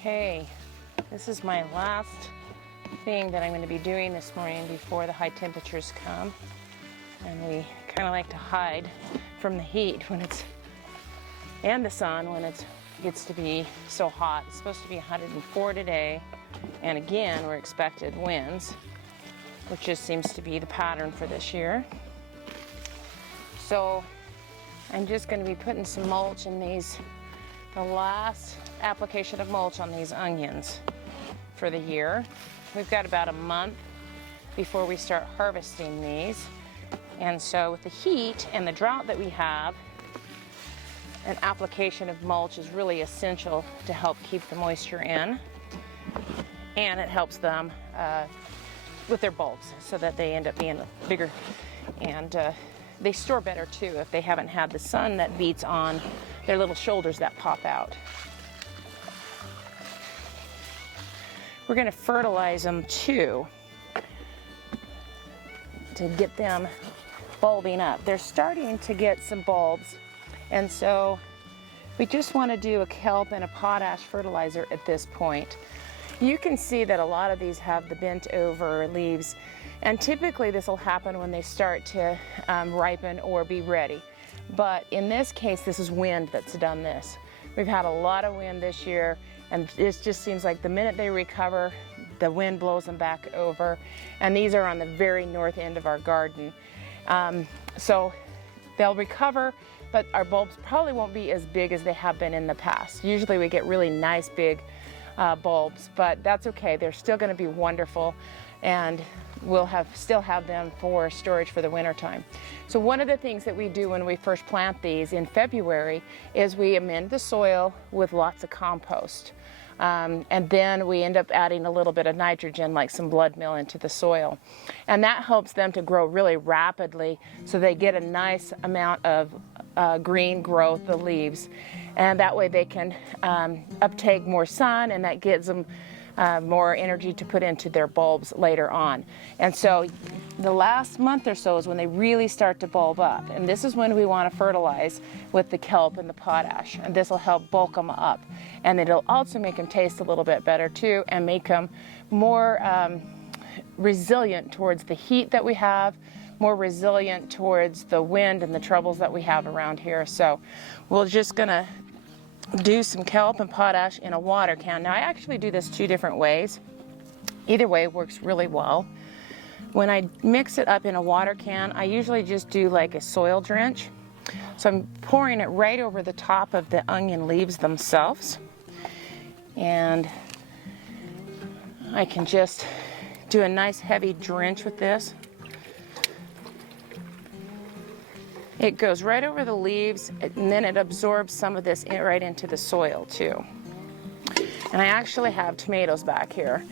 Okay, this is my last thing that I'm going to be doing this morning before the high temperatures come. And we kind of like to hide from the heat when it's, and the sun when it gets to be so hot. It's supposed to be 104 today, and again we're expected winds, which just seems to be the pattern for this year. So I'm just going to be putting some mulch in these, the last application of mulch on these onions for the year. We've got about a month before we start harvesting these. And so with the heat and the drought that we have, an application of mulch is really essential to help keep the moisture in. And it helps them with their bulbs so that they end up being bigger, and they store better too if they haven't had the sun that beats on their little shoulders that pop out. We're going to fertilize them too to get them bulbing up. They're starting to get some bulbs, and so we just want to do a kelp and a potash fertilizer at this point. You can see that a lot of these have the bent over leaves, and typically this will happen when they start to ripen or be ready. But in this case, this is wind that's done this. We've had a lot of wind this year, and it just seems like the minute they recover, the wind blows them back over. And these are on the very north end of our garden. So they'll recover, but our bulbs probably won't be as big as they have been in the past. Usually we get really nice big bulbs, but that's okay. They're still going to be wonderful, and we'll still have them for storage for the winter time. So one of the things that we do when we first plant these in February is we amend the soil with lots of compost. And then we end up adding a little bit of nitrogen, like some blood meal, into the soil. And that helps them to grow really rapidly, so they get a nice amount of green growth, the leaves. And that way they can uptake more sun, and that gives them more energy to put into their bulbs later on. And so the last month or so is when they really start to bulb up. And this is when we want to fertilize with the kelp and the potash. And this will help bulk them up. And it'll also make them taste a little bit better too, and make them more resilient towards the heat that we have, more resilient towards the wind and the troubles that we have around here. So we're just gonna do some kelp and potash in a water can. Now I actually do this two different ways. Either way works really well. When I mix it up in a water can, I usually just do like a soil drench. So I'm pouring it right over the top of the onion leaves themselves. And I can just do a nice heavy drench with this. It goes right over the leaves, and then it absorbs some of this right into the soil too. And I actually have tomatoes back here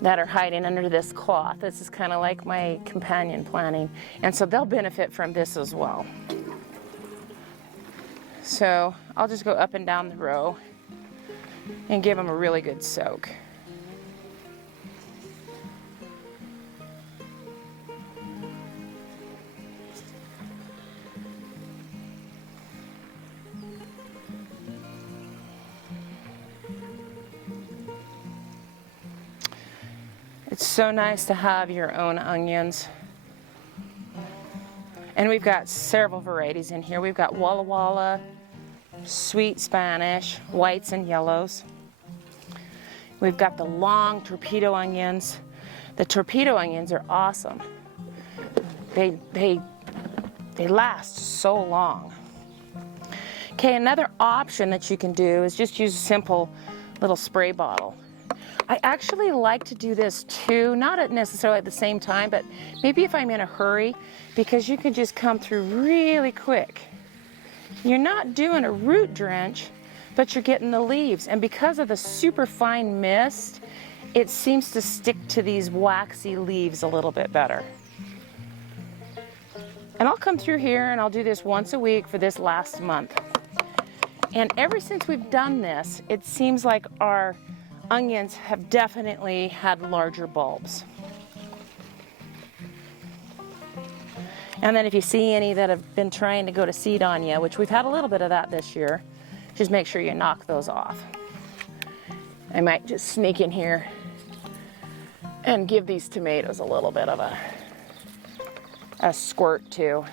that are hiding under this cloth. This is kind of like my companion planting, and so they'll benefit from this as well. So I'll just go up and down the row and give them a really good soak. It's so nice to have your own onions. And we've got several varieties in here. We've got Walla Walla, Sweet Spanish, whites and yellows. We've got the long torpedo onions. The torpedo onions are awesome. They last so long. Okay, another option that you can do is just use a simple little spray bottle. I actually like to do this too, not necessarily at the same time, but maybe if I'm in a hurry, because you can just come through really quick. You're not doing a root drench, but you're getting the leaves. And because of the super fine mist, it seems to stick to these waxy leaves a little bit better. And I'll come through here and I'll do this once a week for this last month. And ever since we've done this, it seems like our onions have definitely had larger bulbs. And then if you see any that have been trying to go to seed on you, which we've had a little bit of that this year, just make sure you knock those off. I might just sneak in here and give these tomatoes a little bit of a squirt too.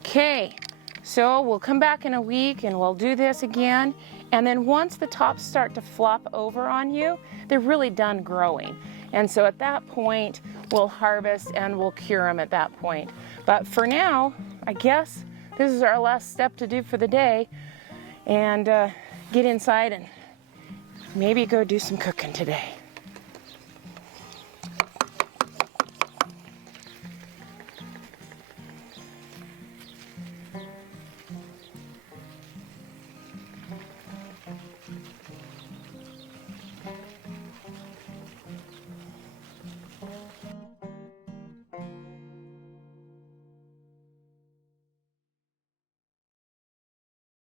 Okay, so we'll come back in a week and we'll do this again. And then once the tops start to flop over on you, they're really done growing. And so at that point, we'll harvest and we'll cure them at that point. But for now, I guess this is our last step to do for the day. And get inside and maybe go do some cooking today.